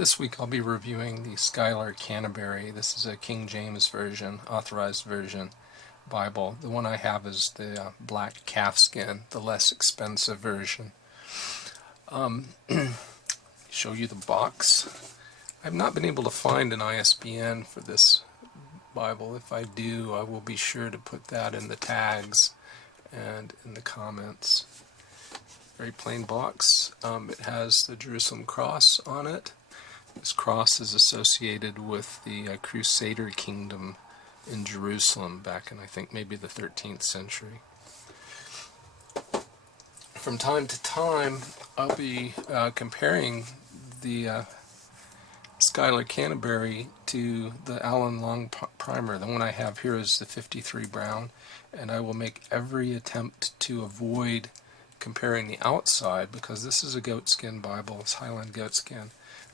This week I'll be reviewing the Schuyler Canterbury. This is a King James Version, Authorized Version Bible. The one I have is the black calfskin, the less expensive version. Show you the box. I've not been able to find an ISBN for this Bible. If I do, I will be sure to put that in the tags and in the comments. Very plain box. It has the Jerusalem cross on it. This cross is associated with the Crusader kingdom in Jerusalem back in, I think, maybe the 13th century. From time to time, I'll be comparing the Schuyler Canterbury to the Allan Longprimer. The one I have here is the 53 Brown, and I will make every attempt to avoid comparing the outside, because this is a goatskin Bible, it's Highland goatskin.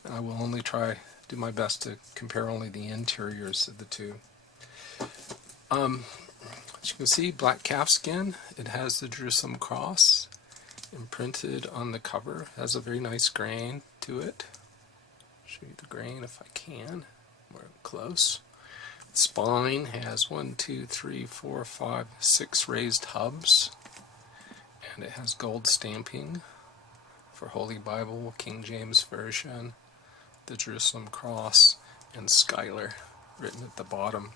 I will only do my best to compare only the interiors of the two. As you can see, black calfskin. It has the Jerusalem cross imprinted on the cover. It has a very nice grain to it. Show you the grain if I can. More close. The spine has 6 raised hubs, and it has gold stamping for Holy Bible, King James Version, the Jerusalem cross, and Schuyler written at the bottom.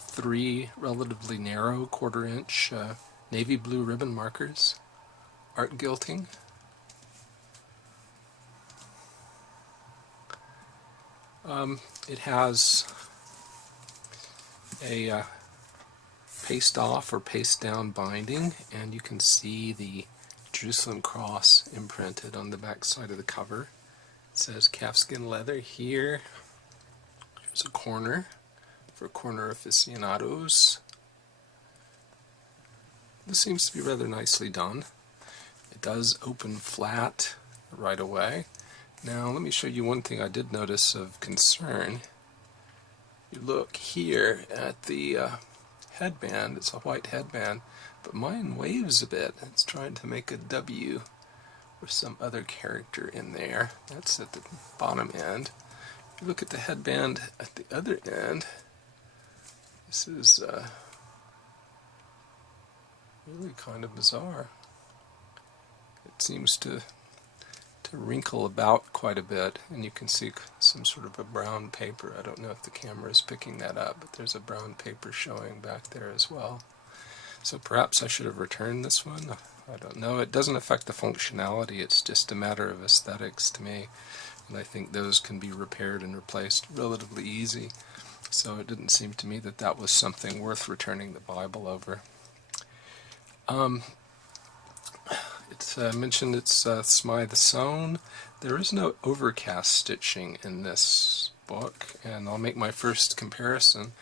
3 relatively narrow 1/4 inch navy blue ribbon markers, art gilting. It has a paste off or paste down binding, and you can see the Jerusalem cross imprinted on the back side of the cover. It says calfskin leather here. Here's a corner for corner aficionados. This seems to be rather nicely done. It does open flat right away. Now let me show you one thing I did notice of concern. You look here at the headband. It's a white headband, but mine waves a bit. It's trying to make a W or some other character in there. That's at the bottom end. If you look at the headband at the other end, this is really kind of bizarre. It seems to wrinkle about quite a bit, and you can see some sort of a brown paper. I don't know if the camera is picking that up, but there's a brown paper showing back there as well. So perhaps I should have returned this one. I don't know. It doesn't affect the functionality. It's just a matter of aesthetics to me, and I think those can be repaired and replaced relatively easy. So it didn't seem to me that that was something worth returning the Bible over. It's mentioned it's Smythe sewn. There is no overcast stitching in this book, and I'll make my first comparison.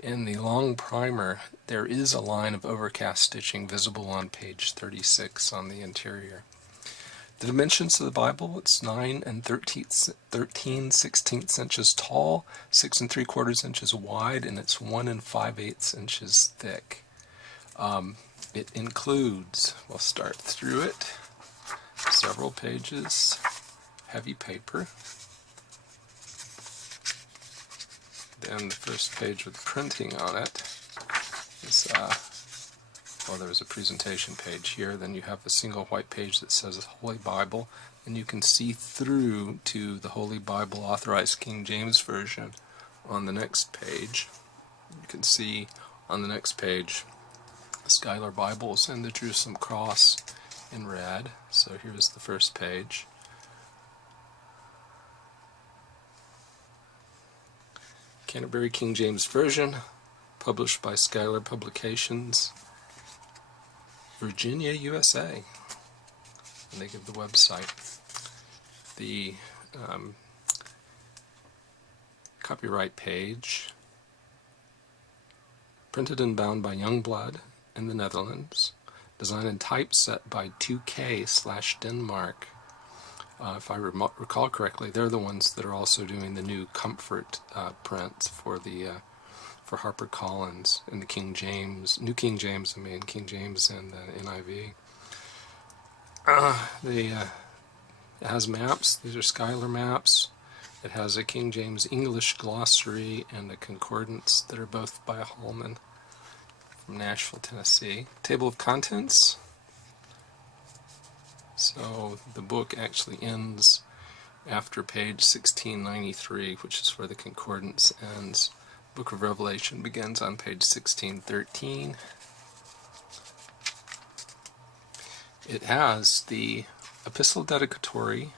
In the Longprimer, there is a line of overcast stitching visible on page 36 on the interior. The dimensions of the Bible, it's 9 and 13/16 inches tall, 6 3/4 inches wide, and it's 1 5/8 inches thick. It includes, we'll start through it, several pages, heavy paper. Then the first page with printing on it is, well, there's a presentation page here. Then you have a single white page that says Holy Bible, and you can see through to the Holy Bible Authorized King James Version on the next page. You can see on the next page Schuyler Bibles and the Jerusalem cross in red. So here's the first page. Canterbury King James Version, published by Schuyler Publications, Virginia, USA. And they give the website. The copyright page, printed and bound by Youngblood in the Netherlands, design and typeset by 2K/Denmark. If I recall correctly, they're the ones that are also doing the new Comfort prints for HarperCollins and the King James, King James and the NIV. It has maps. These are Schuyler maps. It has a King James English glossary and a concordance that are both by Hallman from Nashville, Tennessee. Table of contents. So the book actually ends after page 1693, which is where the concordance ends. Book of Revelation begins on page 1613. It has the Epistle Dedicatory,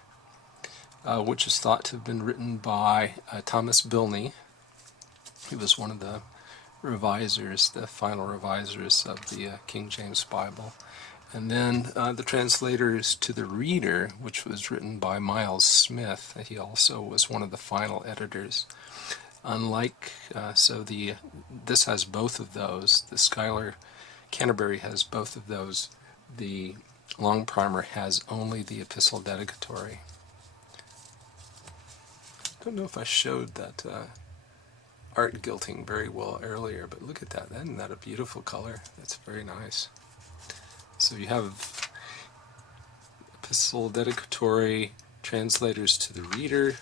which is thought to have been written by Thomas Bilney. He was one of the revisers, the final revisers of the King James Bible. And then the translators to the reader, which was written by Miles Smith. He also was one of the final editors. Unlike, this has both of those. The Schuyler Canterbury has both of those. The Longprimer has only the Epistle Dedicatory. I don't know if I showed that art gilting very well earlier, but look at that. Isn't that a beautiful color? That's very nice. So you have Epistle Dedicatory, translators to the reader,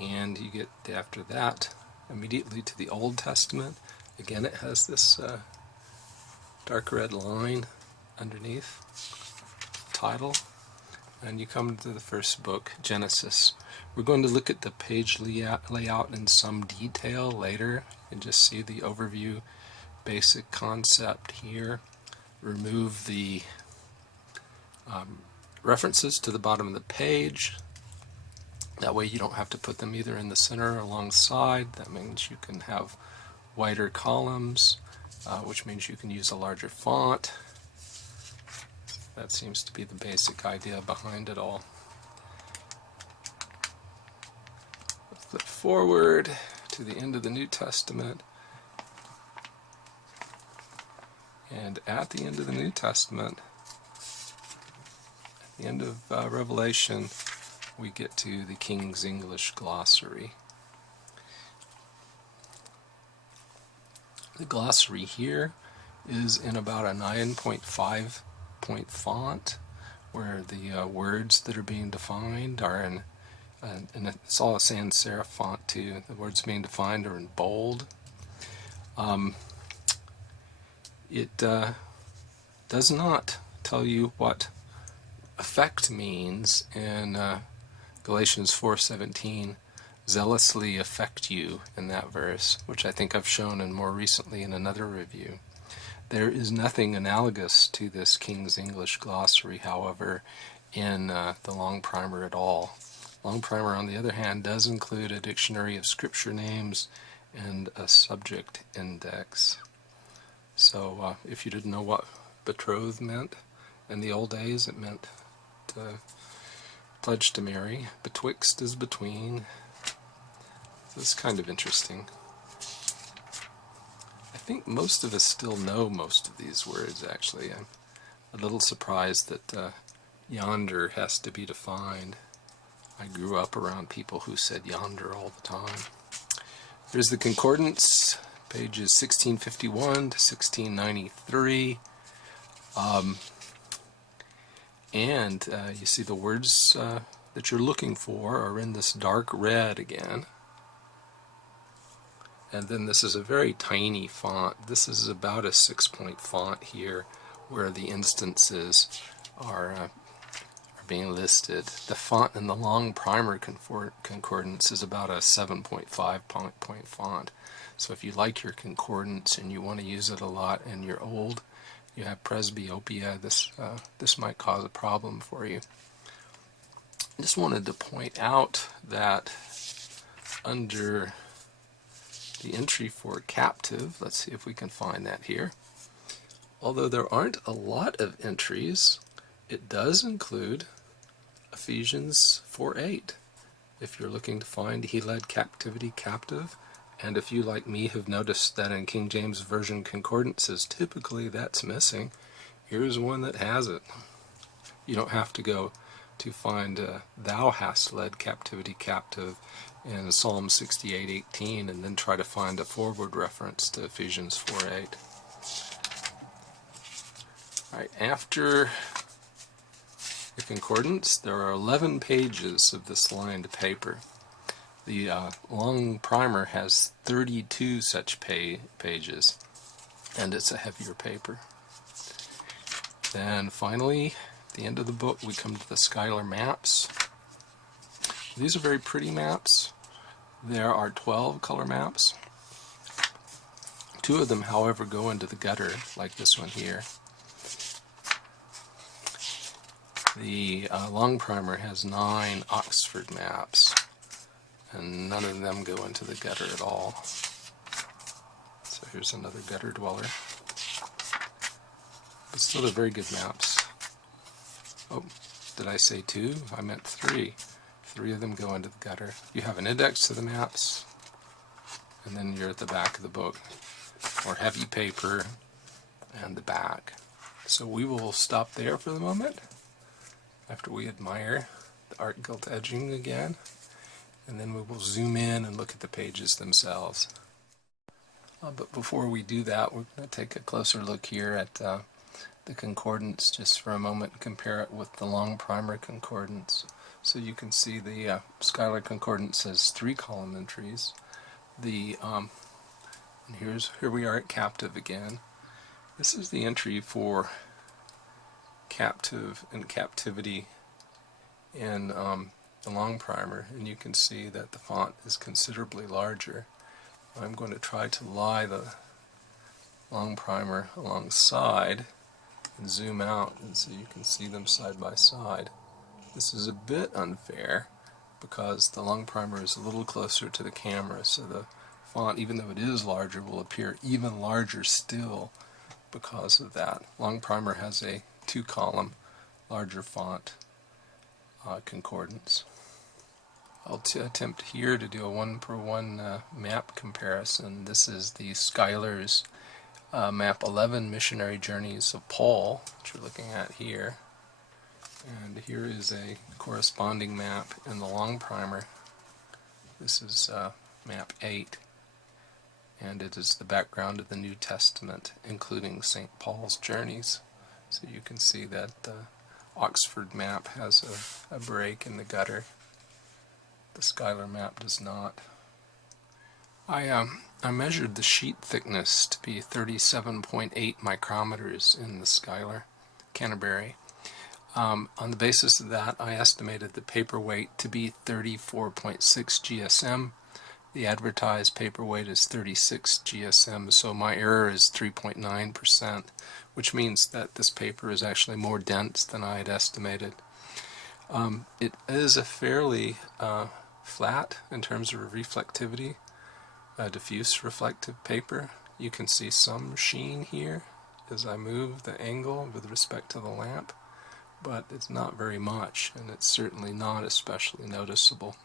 and you get after that immediately to the Old Testament. Again, it has this dark red line underneath title, and you come to the first book, Genesis. We're going to look at the page layout in some detail later and just see the overview basic concept here. Remove the references to the bottom of the page. That way you don't have to put them either in the center or alongside. That means you can have wider columns, which means you can use a larger font. That seems to be the basic idea behind it all. Flip forward to the end of the New Testament. And at the end of the New Testament, at the end of Revelation, we get to the King's English Glossary. The glossary here is in about a 9.5 point font, where the words that are being defined are in, and it's all a sans serif font too. The words being defined are in bold. It does not tell you what affect means in Galatians 4:17. Zealously affect you in that verse, which I think I've shown in more recently in another review. There is nothing analogous to this King's English Glossary, however, in the Longprimer at all. Longprimer, on the other hand, does include a dictionary of scripture names and a subject index. So if you didn't know what betrothed meant in the old days, it meant to pledge to marry. Betwixt is between. So it's kind of interesting. I think most of us still know most of these words, actually. I'm a little surprised that yonder has to be defined. I grew up around people who said yonder all the time. There's the concordance, pages 1651 to 1693. And you see the words that you're looking for are in this dark red again. And then this is a very tiny font. This is about a 6-point font here, where the instances are being listed. The font in the Longprimer concordance is about a 7.5 point font. So if you like your concordance and you want to use it a lot and you're old, you have presbyopia, this might cause a problem for you. I just wanted to point out that under the entry for captive, let's see if we can find that here. Although there aren't a lot of entries, it does include Ephesians 4:8. If you're looking to find he led captivity captive, and if you, like me, have noticed that in King James Version concordances, typically that's missing, here's one that has it. You don't have to go to find thou hast led captivity captive in Psalm 68:18 and then try to find a forward reference to Ephesians 4:8. All right, after the concordance. There are 11 pages of this lined paper. The Longprimer has 32 such pages, and it's a heavier paper. Then finally, at the end of the book, we come to the Schuyler maps. These are very pretty maps. There are 12 color maps. 2 of them, however, go into the gutter, like this one here. The Longprimer has 9 Oxford maps, and none of them go into the gutter at all. So here's another gutter dweller. But still, they're very good maps. Oh, did I say 2? I meant 3. 3 of them go into the gutter. You have an index to the maps, and then you're at the back of the book, or heavy paper, and the back. So we will stop there for the moment, after we admire the art gilt edging again, and then we will zoom in and look at the pages themselves. But before we do that, we're going to take a closer look here at the concordance just for a moment and compare it with the Longprimer concordance. So you can see the Schuyler concordance has 3 column entries. And here we are at captive again. This is the entry for captive and captivity in the Longprimer, and you can see that the font is considerably larger. I'm going to try to lie the Longprimer alongside and zoom out, and so you can see them side by side. This is a bit unfair because the Longprimer is a little closer to the camera, so the font, even though it is larger, will appear even larger still because of that. Longprimer has a 2-column larger font concordance. I'll attempt here to do a 1-for-1 map comparison. This is the Schuyler's map 11, Missionary Journeys of Paul, which you're looking at here. And here is a corresponding map in the Longprimer. This is map 8, and it is the background of the New Testament, including St. Paul's journeys. So you can see that the Oxford map has a break in the gutter. The Schuyler map does not. I measured the sheet thickness to be 37.8 micrometers in the Schuyler Canterbury. On the basis of that, I estimated the paperweight to be 34.6 GSM. The advertised paperweight is 36 GSM, so my error is 3.9%, which means that this paper is actually more dense than I had estimated. It is a fairly flat in terms of reflectivity, diffuse reflective paper. You can see some sheen here as I move the angle with respect to the lamp, but it's not very much, and it's certainly not especially noticeable.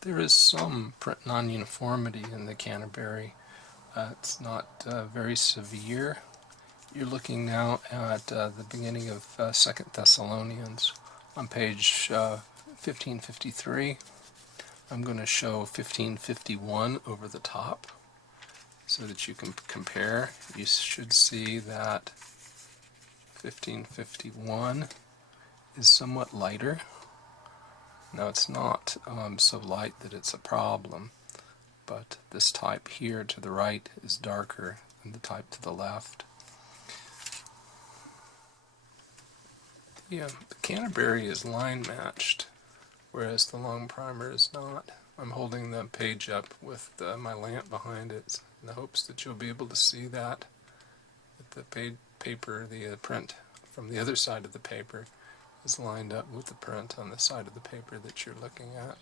There is some print non-uniformity in the Canterbury. It's not very severe. You're looking now at the beginning of 2 Thessalonians on page 1553. I'm going to show 1551 over the top so that you can compare. You should see that 1551 is somewhat lighter. Now it's not so light that it's a problem, but this type here to the right is darker than the type to the left. Yeah, the Canterbury is line matched, whereas the Longprimer is not. I'm holding the page up with my lamp behind it in the hopes that you'll be able to see that the paper, the print from the other side of the paper is lined up with the print on the side of the paper that you're looking at.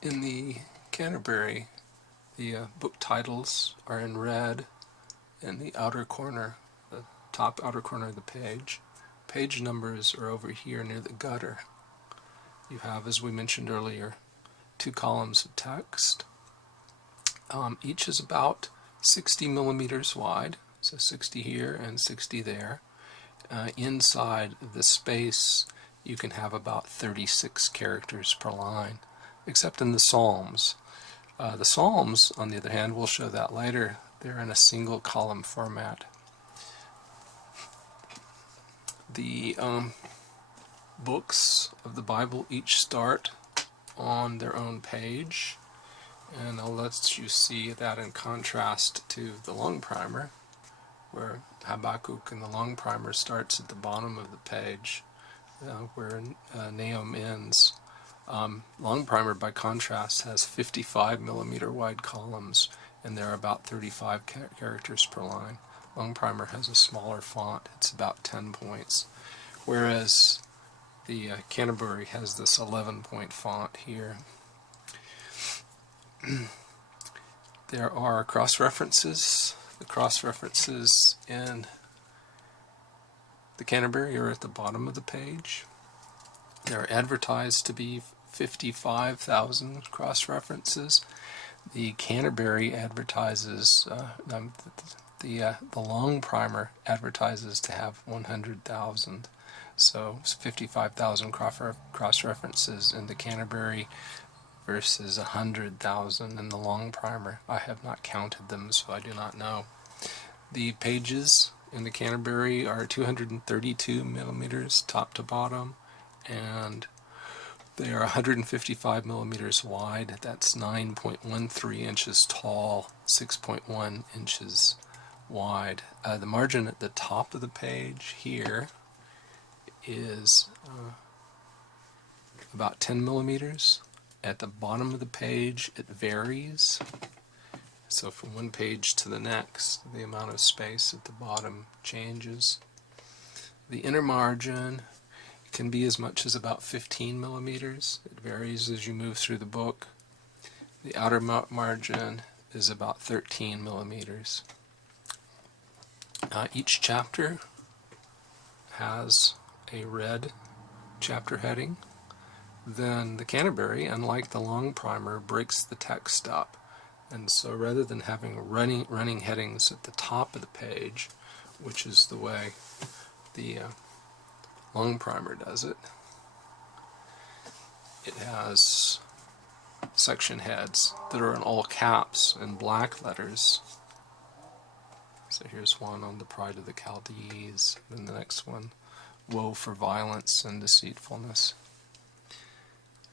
In the Canterbury, the book titles are in red in the outer corner, the top outer corner of the page. Page numbers are over here near the gutter. You have, as we mentioned earlier, 2 columns of text. Each is about 60 millimeters wide, so 60 here and 60 there. Inside the space, you can have about 36 characters per line, except in the Psalms. The Psalms, on the other hand, we'll show that later. They're in a single column format. The books of the Bible each start on their own page, and I'll let you see that in contrast to the Longprimer, where Habakkuk in the Longprimer starts at the bottom of the page, where Nahum ends. Longprimer, by contrast, has 55 millimeter wide columns, and there are about 35 characters per line. Longprimer has a smaller font. It's about 10 points, whereas the Canterbury has this 11-point font here. There are cross-references. The cross-references in the Canterbury are at the bottom of the page. They're advertised to be 55,000 cross-references. The Canterbury advertises, the Longprimer advertises to have 100,000. So 55,000 cross-references in the Canterbury versus 100,000 in the Longprimer. I have not counted them, so I do not know. The pages in the Canterbury are 232 millimeters top to bottom, and they are 155 millimeters wide. That's 9.13 inches tall, 6.1 inches wide. The margin at the top of the page here is about 10 millimeters. At the bottom of the page it varies. So from one page to the next, the amount of space at the bottom changes. The inner margin can be as much as about 15 millimeters. It varies as you move through the book. The outer margin is about 13 millimeters. Each chapter has a red chapter heading. Then the Canterbury, unlike the Longprimer, breaks the text up. And so rather than having running headings at the top of the page, which is the way the Longprimer does it, it has section heads that are in all caps and black letters. So here's one on the pride of the Chaldees, then the next one, woe for violence and deceitfulness.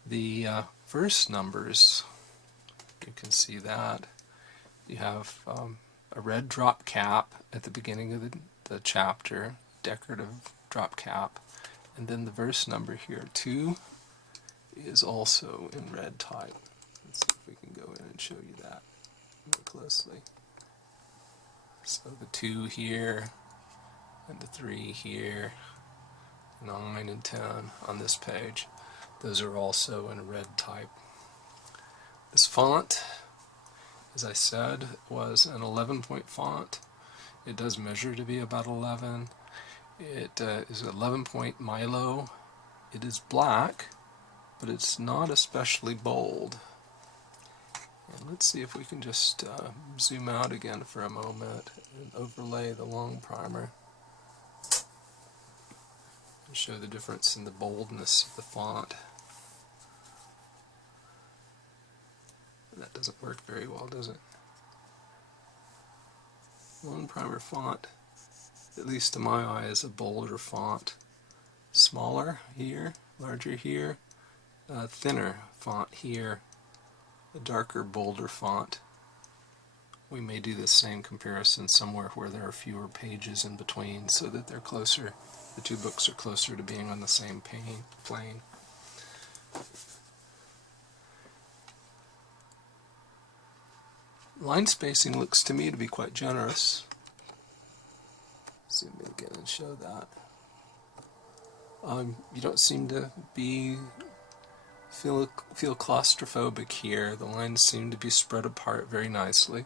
The verse numbers, you can see that. You have a red drop cap at the beginning of the chapter, decorative drop cap, and then the verse number here, 2, is also in red type. Let's see if we can go in and show you that more closely. So the 2 here, and the 3 here, 9 and 10 on this page. Those are also in red type. This font, as I said, was an 11-point font. It does measure to be about 11. It is 11-point Milo. It is black, but it's not especially bold. And let's see if we can just zoom out again for a moment and overlay the Longprimer and show the difference in the boldness of the font. That doesn't work very well, does it? Longprimer font, at least to my eye, is a bolder font. Smaller here, larger here, thinner font here, a darker, bolder font. We may do the same comparison somewhere where there are fewer pages in between so that they're closer, the two books are closer to being on the same plane. Line spacing looks to me to be quite generous. Zoom in again and show that. You don't seem to feel claustrophobic here. The lines seem to be spread apart very nicely.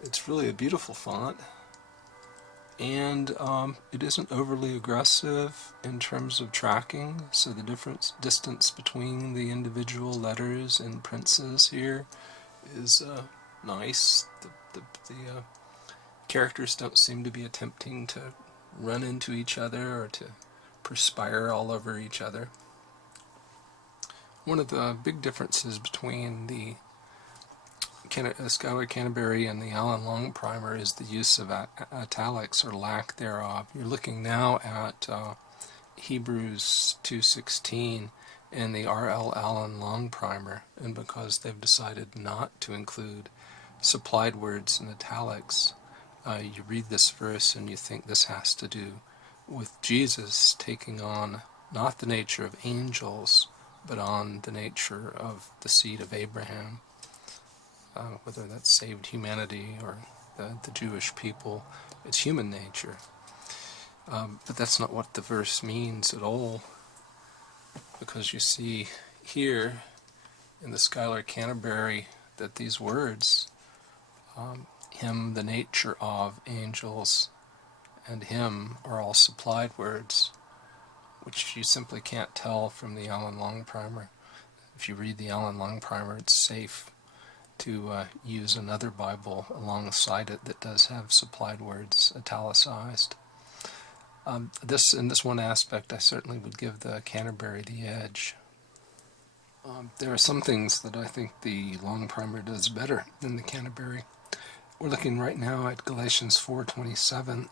It's really a beautiful font, and it isn't overly aggressive in terms of tracking, so the distance between the individual letters and princes here is nice. The characters don't seem to be attempting to run into each other or to perspire all over each other. One of the big differences between the Schuyler Canterbury and the Allan Longprimer is the use of italics or lack thereof. You're looking now at Hebrews 2:16 in the R.L. Allan Longprimer, and because they've decided not to include supplied words in italics, you read this verse and you think this has to do with Jesus taking on not the nature of angels, but on the nature of the seed of Abraham. Whether that's saved humanity or the Jewish people, it's human nature. But that's not what the verse means at all, because you see here in the Schuyler Canterbury that these words, him, the nature of angels, and him are all supplied words, which you simply can't tell from the Allan Longprimer. If you read the Allan Longprimer, it's safe to use another Bible alongside it that does have supplied words italicized. In this one aspect, I certainly would give the Canterbury the edge. There are some things that I think the Longprimer does better than the Canterbury. We're looking right now at Galatians 4:27,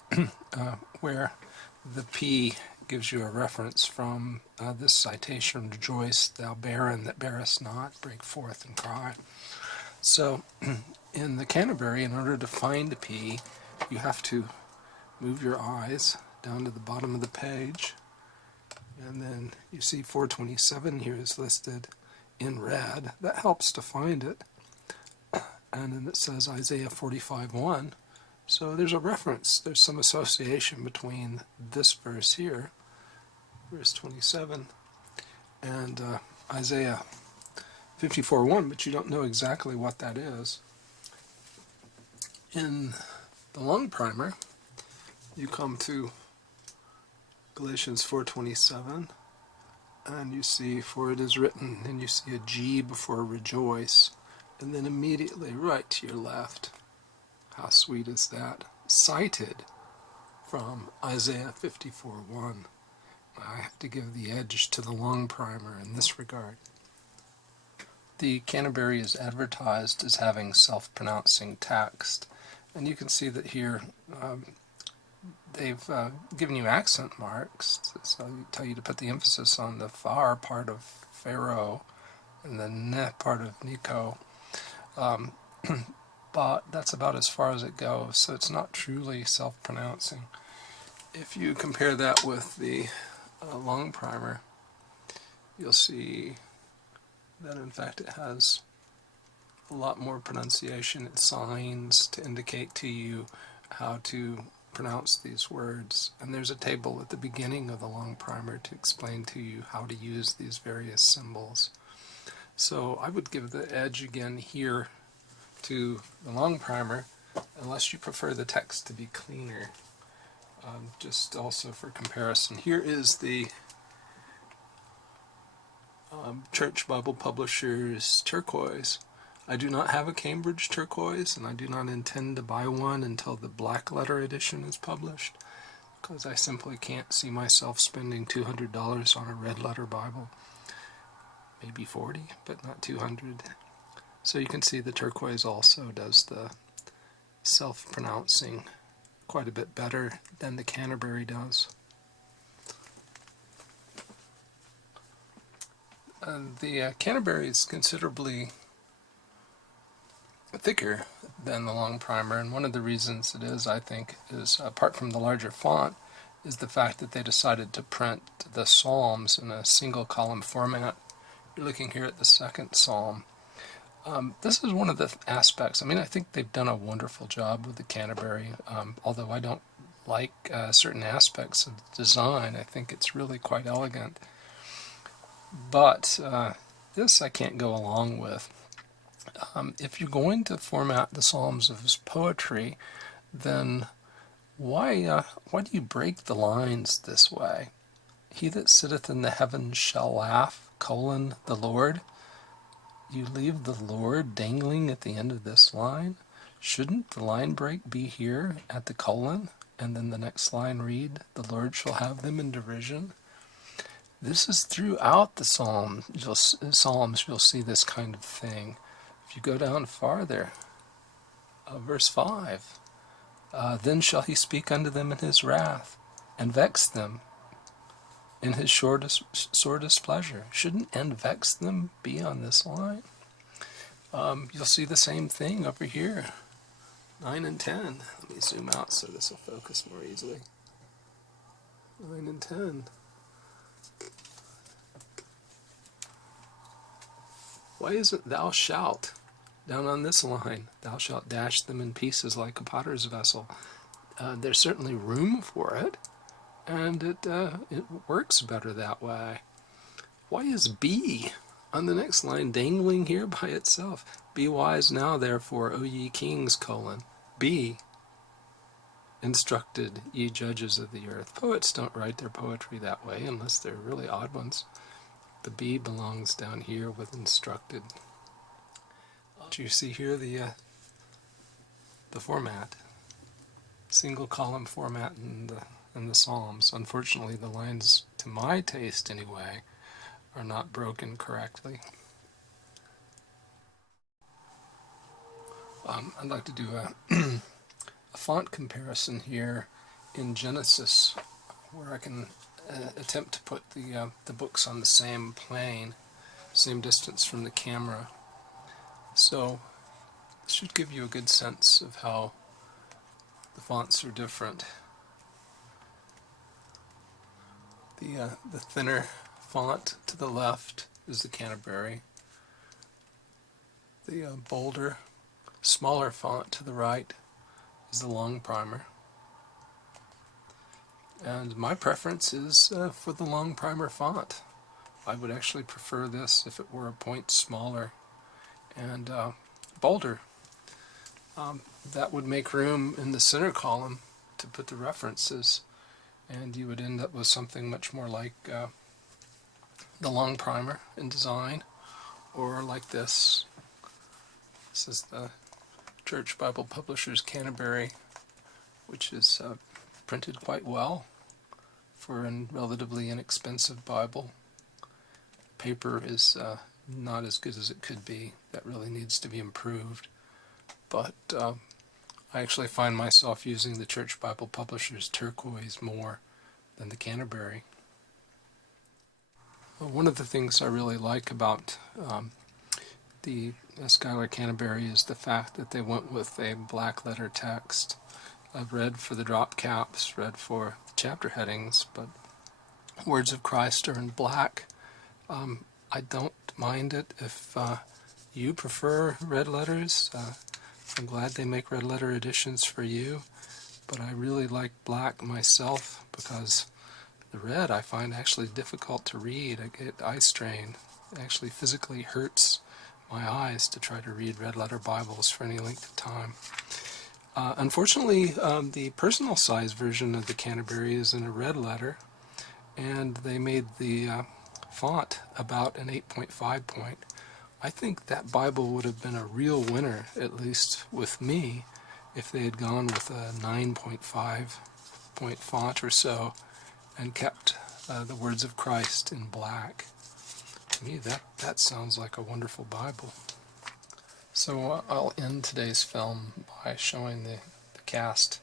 where the P gives you a reference from this citation, "Rejoice, thou barren that bearest not, break forth and cry." So, in the Canterbury, in order to find a P, you have to move your eyes down to the bottom of the page, and then you see 427 here is listed in red. That helps to find it. And then it says Isaiah 45:1. So there's a reference, there's some association between this verse here, verse 27, and Isaiah 54:1, but you don't know exactly what that is. In the Longprimer, you come to Galatians 4:27, and you see, "For it is written," and you see a G before rejoice, and then immediately right to your left, how sweet is that, cited from Isaiah 54:1. I have to give the edge to the Longprimer in this regard. The Canterbury is advertised as having self-pronouncing text, and you can see that here they've given you accent marks, so they tell you to put the emphasis on the far part of Pharaoh and the ne part of Nico, but that's about as far as it goes, so it's not truly self-pronouncing. If you compare that with the Longprimer, you'll see that in fact it has a lot more pronunciation. It signs to indicate to you how to pronounce these words, and there's a table at the beginning of the Longprimer to explain to you how to use these various symbols. So I would give the edge again here to the Longprimer, unless you prefer the text to be cleaner. Just also for comparison, here is the Church Bible Publishers Turquoise. I do not have a Cambridge Turquoise, and I do not intend to buy one until the black letter edition is published, because I simply can't see myself spending $200 on a red letter Bible. Maybe 40, but not 200. So you can see the Turquoise also does the self-pronouncing quite a bit better than the Canterbury does. The Canterbury is considerably thicker than the Longprimer, and one of the reasons it is, I think, is apart from the larger font, is the fact that they decided to print the Psalms in a single column format. You're looking here at the second Psalm. This is one of the aspects. I think they've done a wonderful job with the Canterbury, although I don't like certain aspects of the design. I think it's really quite elegant. But this I can't go along with. If you're going to format the Psalms as poetry, then why do you break the lines this way? He that sitteth in the heavens shall laugh, the Lord. You leave the Lord dangling at the end of this line? Shouldn't the line break be here at the colon, and then the next line read, the Lord shall have them in derision? This is throughout the Psalms. You'll see this kind of thing. If you go down farther, verse 5, then shall he speak unto them in his wrath, and vex them in his sore displeasure. Shouldn't "and vex them" be on this line? You'll see the same thing over here, 9 and 10. Let me zoom out so this will focus more easily. 9 and 10. Why isn't "thou shalt" down on this line? Thou shalt dash them in pieces like a potter's vessel. There's certainly room for it, and it works better that way. Why is "be" on the next line dangling here by itself? "Be wise now, therefore, O ye kings, be instructed, ye judges of the earth." Poets don't write their poetry that way unless they're really odd ones. The "be" belongs down here with "instructed." Do you see here the format? Single column format in the Psalms. Unfortunately, the lines, to my taste anyway, are not broken correctly. I'd like to do a font comparison here in Genesis, where I can attempt to put the books on the same plane, same distance from the camera. So this should give you a good sense of how the fonts are different. The thinner font to the left is the Canterbury. The bolder, smaller font to the right is the Longprimer. And my preference is for the Longprimer font. I would actually prefer this if it were a point smaller and bolder. That would make room in the center column to put the references, and you would end up with something much more like the Longprimer in design, or like this. This is the Church Bible Publishers Canterbury, which is printed quite well for a relatively inexpensive Bible. Paper is not as good as it could be. That really needs to be improved. But I actually find myself using the Church Bible Publishers Turquoise more than the Canterbury. Well, one of the things I really like about the Schuyler Canterbury is the fact that they went with a black letter text. I've read for the drop caps, read for the chapter headings, but words of Christ are in black. I don't mind it if you prefer red letters. I'm glad they make red letter editions for you, but I really like black myself because the red I find actually difficult to read. I get eye strain. It actually physically hurts my eyes to try to read red letter Bibles for any length of time. Unfortunately, the personal size version of the Canterbury is in a red letter, and they made the font about an 8.5 point. I think that Bible would have been a real winner, at least with me, if they had gone with a 9.5 point font or so and kept the words of Christ in black. To me, that sounds like a wonderful Bible. So I'll end today's film by showing the cast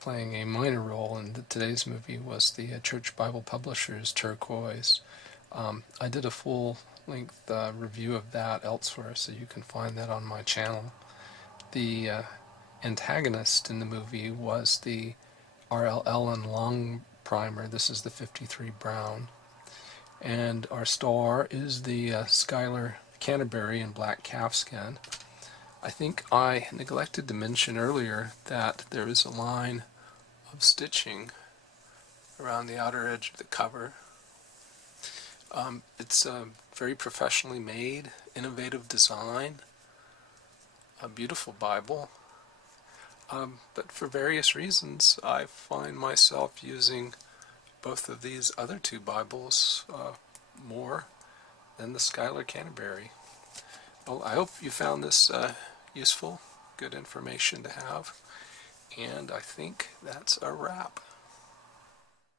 playing a minor role in today's movie was the Church Bible Publishers Turquoise. I did a full-length review of that elsewhere, so you can find that on my channel. The antagonist in the movie was the Allan Longprimer. This is the 53 Brown. And our star is the Schuyler Canterbury in black calfskin. I think I neglected to mention earlier that there is a line of stitching around the outer edge of the cover. It's a very professionally made, innovative design, a beautiful Bible, but for various reasons I find myself using both of these other two Bibles more than the Schuyler Canterbury. Well, I hope you found this useful, good information to have, and I think that's a wrap.